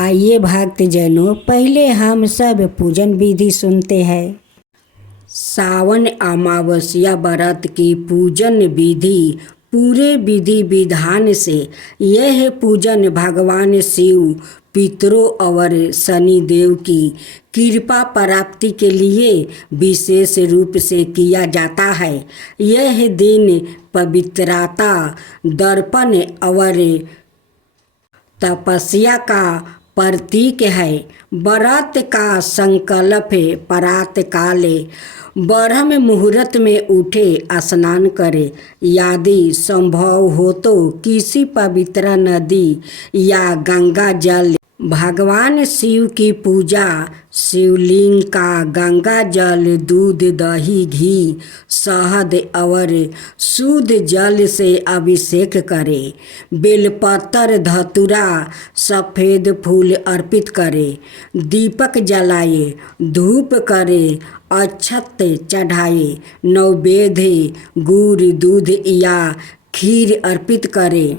आइए भक्तजनों, पहले हम सब पूजन विधि सुनते हैं। सावन अमावस्या व्रत की पूजन विधि। पूरे विधि विधान से यह पूजन भगवान शिव, पितरों और शनिदेव की कृपा प्राप्ति के लिए विशेष रूप से किया जाता है। यह दिन पवित्रता, दर्पण और तपस्या का प्रतीक है। व्रत का संकल्प प्रात काले ब्रह्म मुहूर्त में उठे स्नान करे। यदि संभव हो तो किसी पवित्र नदी या गंगा जल भगवान शिव की पूजा, शिवलिंग का गंगा जल, दूध, दही, घी, शहद और शुद्ध जल से अभिषेक करे। बेलपत्र, धतूरा, सफ़ेद फूल अर्पित करे। दीपक जलाए, धूप करे, अक्षत चढ़ाए, नैवेद्य गुड़, दूध या खीर अर्पित करे।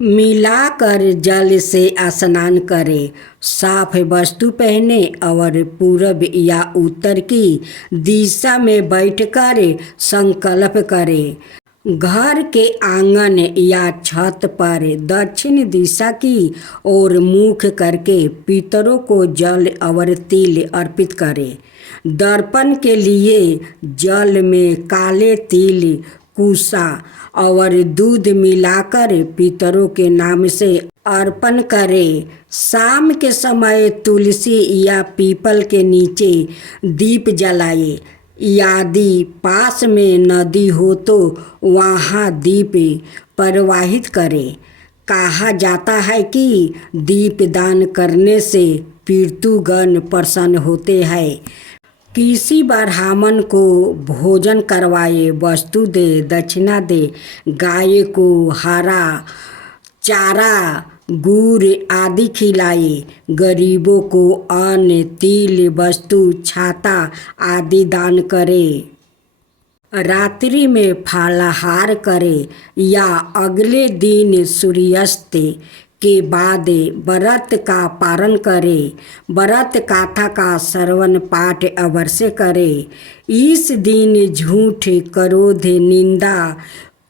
मिलाकर जल से स्नान करें। साफ वस्त्र पहने और पूर्व या उत्तर की दिशा में बैठकर संकल्प करें। घर के आंगन या छत पर दक्षिण दिशा की ओर मुख करके पितरों को जल और तिल अर्पित करें। दर्पण के लिए जल में काले तिल, कुसा और दूध मिलाकर पितरों के नाम से अर्पण करें। शाम के समय तुलसी या पीपल के नीचे दीप जलाए। यदि पास में नदी हो तो वहाँ दीप प्रवाहित करें। कहा जाता है कि दीप दान करने से पितृगण प्रसन्न होते हैं। किसी ब्राह्मण को भोजन करवाए, वस्तु दे, दक्षिणा दे। गाय को हरा चारा, गुड़ आदि खिलाए। गरीबों को अन्न, तिल, वस्तु, छाता आदि दान करे। रात्रि में फलाहार करे या अगले दिन सूर्यास्त के बाद व्रत का पारण करे। व्रत गाथा का श्रवण पाठ अवश्य करे। इस दिन झूठ, क्रोध, निंदा,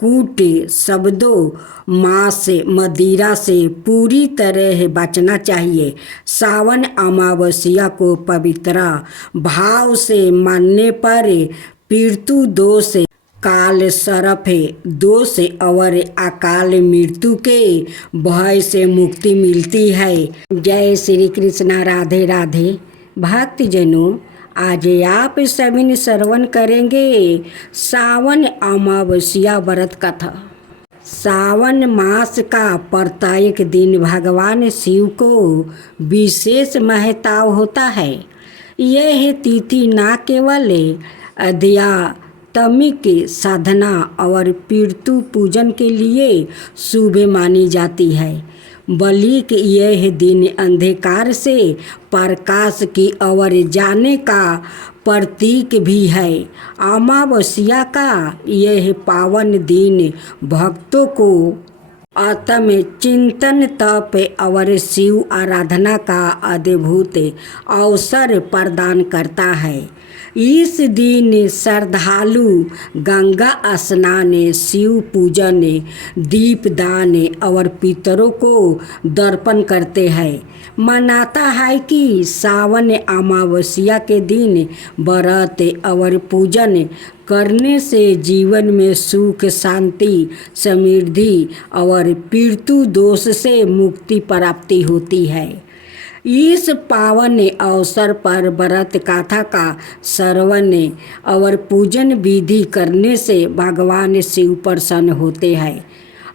कूट शब्दों, मांस, मदिरा से पूरी तरह बचना चाहिए। सावन अमावस्या को पवित्र भाव से मानने पर पितृ दोष, काल सर्प दोष और अकाल मृत्यु के भय से मुक्ति मिलती है। जय श्री कृष्णा। राधे राधे। भक्तजनों, आज आप सभी श्रवण करेंगे सावन अमावस्या व्रत कथा। सावन मास का प्रत्येक दिन भगवान शिव को विशेष महत्व होता है। यह तिथि न केवल आध्यात्मिक साधना और पितृ पूजन के लिए शुभ मानी जाती है, बल्कि यह दिन अंधकार से प्रकाश की ओर जाने का प्रतीक भी है। अमावस्या का यह पावन दिन भक्तों को आत्म चिंतन, तप और शिव आराधना का अद्भुत अवसर प्रदान करता है। इस दिन श्रद्धालु गंगा स्नान, शिव पूजन, दीपदान और पितरों को दर्पण करते हैं। मानता है कि सावन अमावस्या के दिन व्रत और पूजन करने से जीवन में सुख, शांति, समृद्धि और पितृ दोष से मुक्ति प्राप्ति होती है। इस पावन अवसर पर व्रत गाथा का श्रवण और पूजन विधि करने से भगवान शिव प्रसन्न होते हैं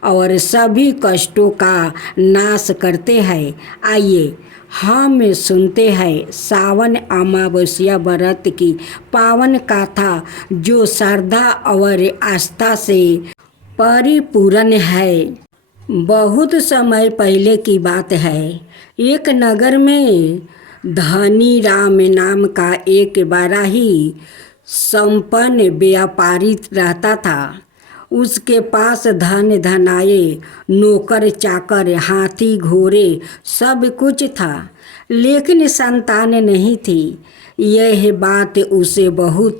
और सभी कष्टों का नाश करते हैं। आइए हम सुनते हैं सावन अमावस्या व्रत की पावन गाथा, जो श्रद्धा और आस्था से परिपूर्ण है। बहुत समय पहले की बात है। एक नगर में धनी राम नाम का एक बड़ा ही संपन्न व्यापारी रहता था। उसके पास धन धनाए, नौकर चाकर, हाथी घोड़े सब कुछ था, लेकिन संतान नहीं थी। यह बात उसे बहुत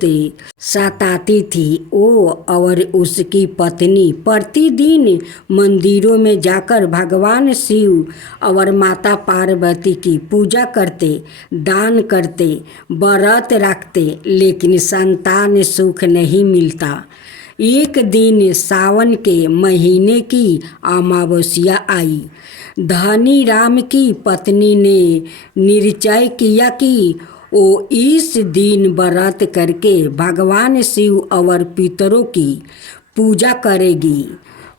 सताती थी। वो और उसकी पत्नी प्रतिदिन मंदिरों में जाकर भगवान शिव और माता पार्वती की पूजा करते, दान करते, व्रत रखते, लेकिन संतान सुख नहीं मिलता। एक दिन सावन के महीने की अमावस्या आई। धनी राम की पत्नी ने निश्चय किया कि वो इस दिन व्रत करके भगवान शिव और पितरों की पूजा करेगी।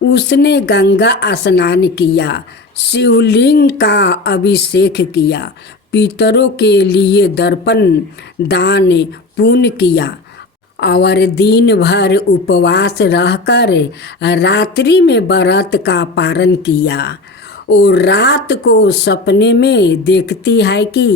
उसने गंगा स्नान किया, शिवलिंग का अभिषेक किया, पितरों के लिए दर्पण दान पुण्य किया और दिन भर उपवास रहकर रात्रि में व्रत का पारण किया। और रात को सपने में देखती है कि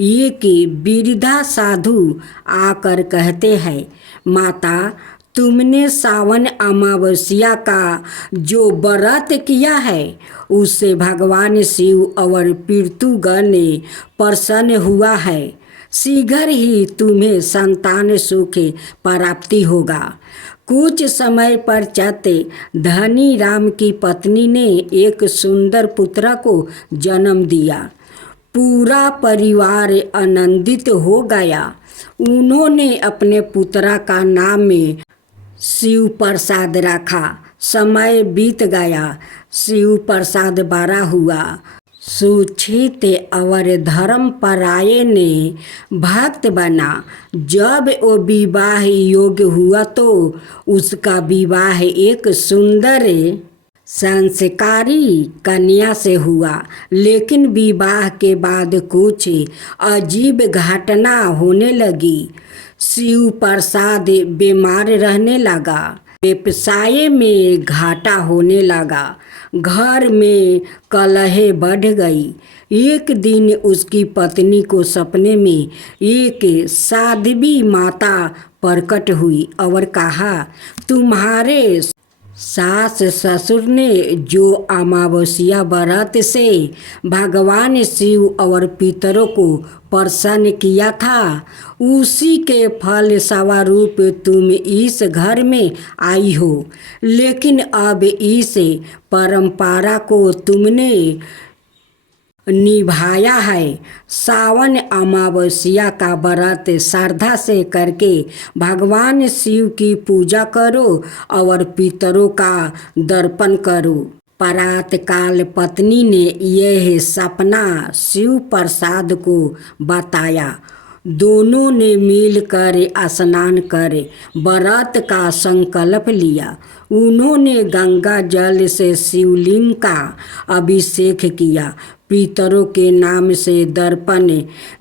एक वृद्धा साधु आकर कहते हैं, माता, तुमने सावन अमावस्या का जो व्रत किया है उससे भगवान शिव और पितृगण प्रसन्न हुआ है। शीघ्र ही तुम्हें संतान सुख प्राप्ति होगा। कुछ समय पश्चात धनी राम की पत्नी ने एक सुंदर पुत्र को जन्म दिया। पूरा परिवार आनंदित हो गया। उन्होंने अपने पुत्र का नाम शिव प्रसाद रखा। समय बीत गया, शिव प्रसाद बड़ा हुआ, सुचित और धर्मपरायण भक्त बना। जब वो विवाह योग्य हुआ तो उसका विवाह एक सुंदर संस्कारी कन्या से हुआ। लेकिन विवाह के बाद कुछ अजीब घटना होने लगी। शिव प्रसाद बीमार रहने लगा, व्यवसाय में घाटा होने लगा, घर में कलह बढ़ गई। एक दिन उसकी पत्नी को सपने में एक साध्वी माता प्रकट हुई और कहा, तुम्हारे सास ससुर ने जो अमावस्या व्रत से भगवान शिव और पितरों को प्रसन्न किया था, उसी के फल स्वरूप तुम इस घर में आई हो। लेकिन अब इस परंपरा को तुमने निभाया है। सावन अमावस्या का व्रत श्रद्धा से करके भगवान शिव की पूजा करो और पितरों का दर्पण करो। प्रात काल पत्नी ने यह सपना शिव प्रसाद को बताया। दोनों ने मिलकर स्नान कर व्रत का संकल्प लिया। उन्होंने गंगा जल से शिवलिंग का अभिषेक किया, पितरों के नाम से दर्पण,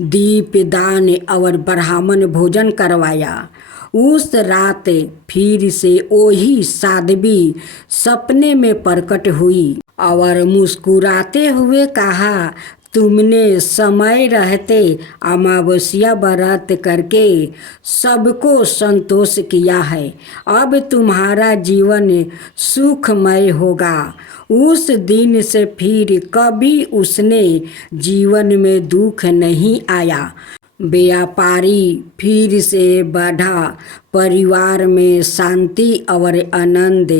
दीप दान और ब्राह्मण भोजन करवाया। उस रात फिर से वही साध्वी सपने में प्रकट हुई और मुस्कुराते हुए कहा, तुमने समय रहते अमावस्या व्रत करके सबको संतोष किया है। अब तुम्हारा जीवन सुखमय होगा। उस दिन से फिर कभी उसने जीवन में दुख नहीं आया। व्यापारी फिर से बढ़ा, परिवार में शांति और आनंद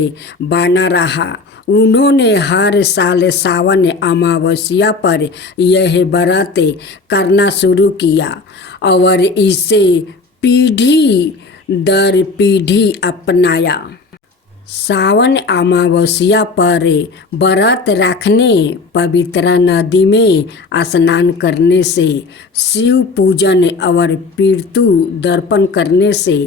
बना रहा। उन्होंने हर साल सावन अमावस्या पर यह व्रत करना शुरू किया और इसे पीढ़ी दर पीढ़ी अपनाया। सावन अमावस्या पर व्रत रखने, पवित्र नदी में स्नान करने से, शिव पूजन और पितृ दर्पण करने से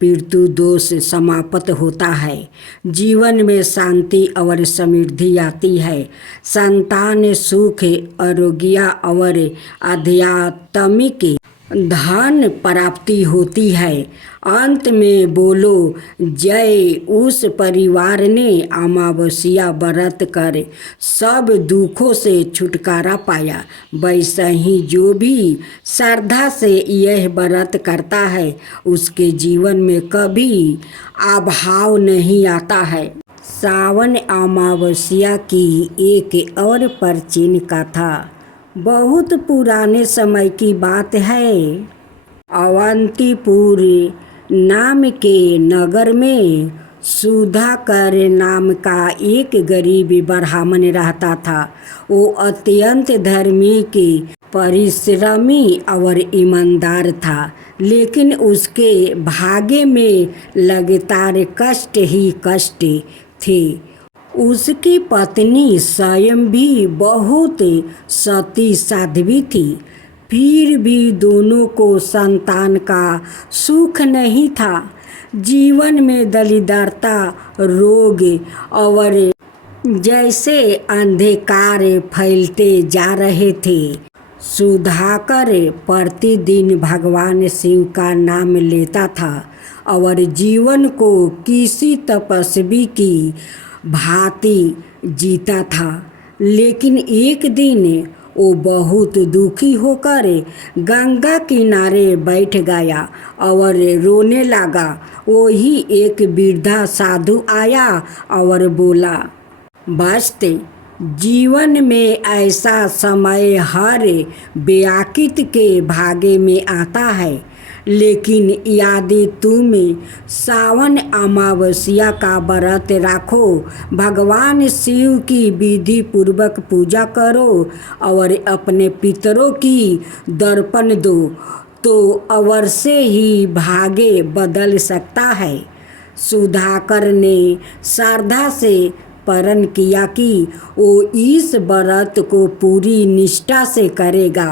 पितृ दोष समाप्त होता है। जीवन में शांति और समृद्धि आती है। संतान सुख, आरोग्य और आध्यात्मिक धन प्राप्ति होती है। अंत में बोलो जय। उस परिवार ने अमावस्या व्रत कर सब दुखों से छुटकारा पाया। वैसे ही जो भी श्रद्धा से यह व्रत करता है उसके जीवन में कभी अभाव नहीं आता है। सावन अमावस्या की एक और प्राचीन कथा बहुत पुराने समय की बात है। अवंतीपुर नाम के नगर में सुधाकर नाम का एक गरीब ब्राह्मण रहता था। वो अत्यंत धर्मी के परिश्रमी और ईमानदार था, लेकिन उसके भाग्य में लगातार कष्ट ही कष्ट थे। उसकी पत्नी स्वयं भी बहुत सती साध्वी थी, फिर भी दोनों को संतान का सुख नहीं था। जीवन में दरिद्रता, रोग और जैसे अंधकार फैलते जा रहे थे। सुधाकर प्रतिदिन भगवान शिव का नाम लेता था और जीवन को किसी तपस्वी की भांति जीता था। लेकिन एक दिन वो बहुत दुखी होकर गंगा किनारे बैठ गया और रोने लगा। वही एक वृद्धा साधु आया और बोला, बस जीवन में ऐसा समय हर व्याकुत के भाग्य में आता है, लेकिन यदि तुम सावन अमावस्या का व्रत रखो, भगवान शिव की विधि पूर्वक पूजा करो और अपने पितरों की दर्पण दो, तो अवश्य ही भाग्य बदल सकता है। सुधाकर ने श्रद्धा से प्रण किया कि वो इस व्रत को पूरी निष्ठा से करेगा।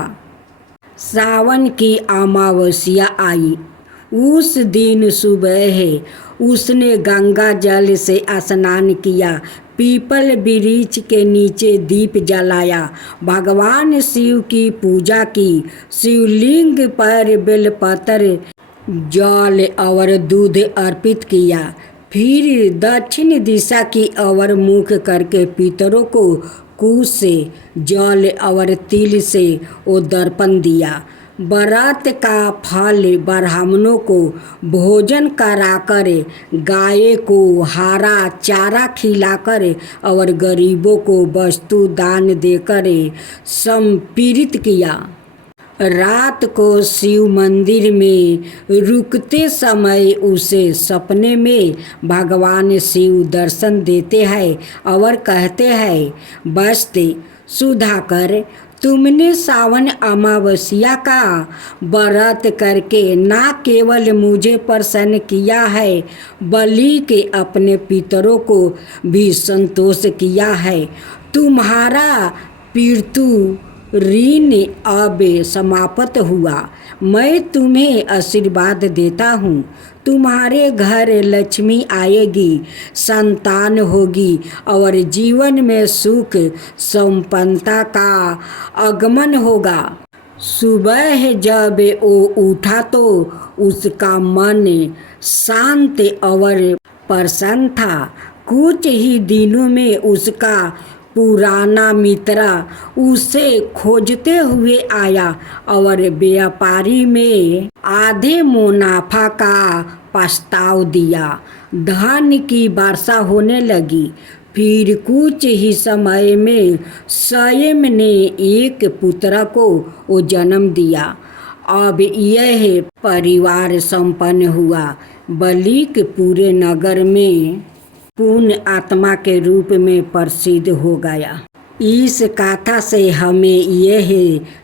सावन की अमावस्या आई। उस दिन सुबह उसने गंगा जल से स्नान किया, पीपल वृक्ष के नीचे दीप जलाया, भगवान शिव की पूजा की, शिवलिंग पर बेलपत्र, जल और दूध अर्पित किया। फिर दक्षिण दिशा की ओर मुख करके पितरों को कुश से, जल और तिल से वो दर्पण दिया। व्रत का फल ब्राह्मणों को भोजन कराकर, गाय को हरा चारा खिलाकर और गरीबों को वस्तु दान देकर समर्पित किया। रात को शिव मंदिर में रुकते समय उसे सपने में भगवान शिव दर्शन देते हैं और कहते हैं, बस सुधाकर, तुमने सावन अमावस्या का व्रत करके न केवल मुझे प्रसन्न किया है, बल्कि अपने पितरों को भी संतोष किया है। तुम्हारा पीतु ऋण अब समाप्त हुआ। मैं तुम्हें आशीर्वाद देता हूँ। तुम्हारे घर लक्ष्मी आएगी, संतान होगी और जीवन में सुख संपन्नता का आगमन होगा। सुबह जब वो उठा तो उसका मन शांत और प्रसन्न था। कुछ ही दिनों में उसका पुराना मित्र उसे खोजते हुए आया और व्यापारी में आधे मुनाफा का प्रस्ताव दिया। धन की वर्षा होने लगी। फिर कुछ ही समय में स्वयं ने एक पुत्र को वो जन्म दिया। अब यह परिवार संपन्न हुआ, बल्कि पूरे नगर में पुण्य आत्मा के रूप में प्रसिद्ध हो गया। इस कथा से हमें यह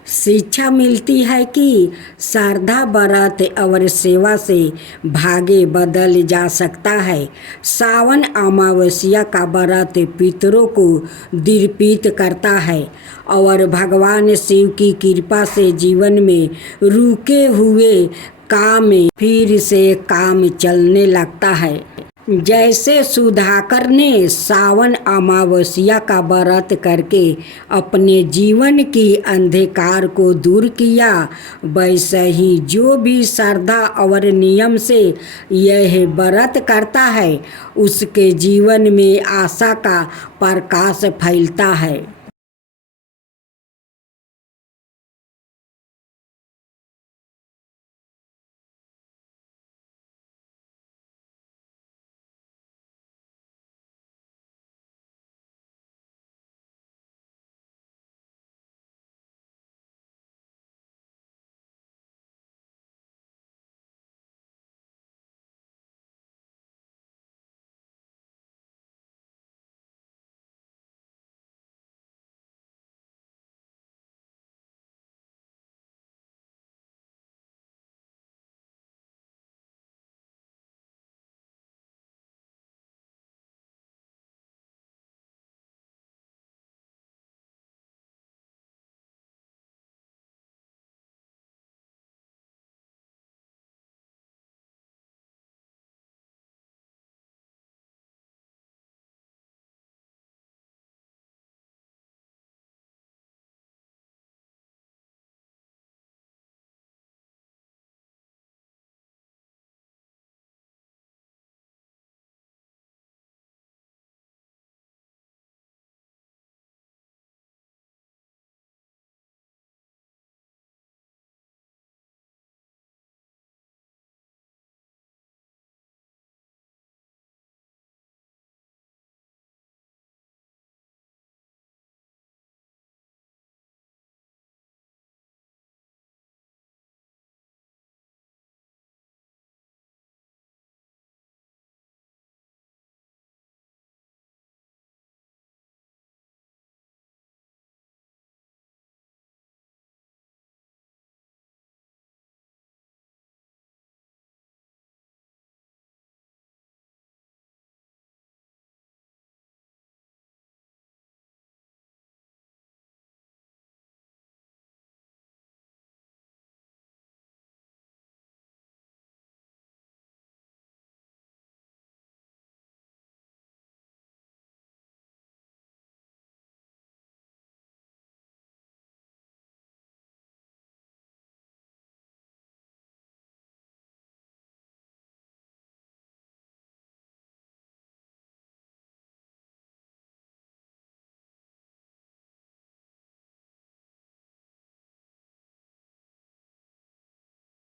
शिक्षा मिलती है कि श्रद्धा, व्रत और सेवा से भाग्य बदल जा सकता है। सावन अमावस्या का व्रत पितरों को दीपित करता है और भगवान शिव की कृपा से जीवन में रुके हुए काम फिर से काम चलने लगता है। जैसे सुधाकर ने सावन अमावस्या का व्रत करके अपने जीवन की अंधकार को दूर किया, वैसे ही जो भी श्रद्धा और नियम से यह व्रत करता है उसके जीवन में आशा का प्रकाश फैलता है।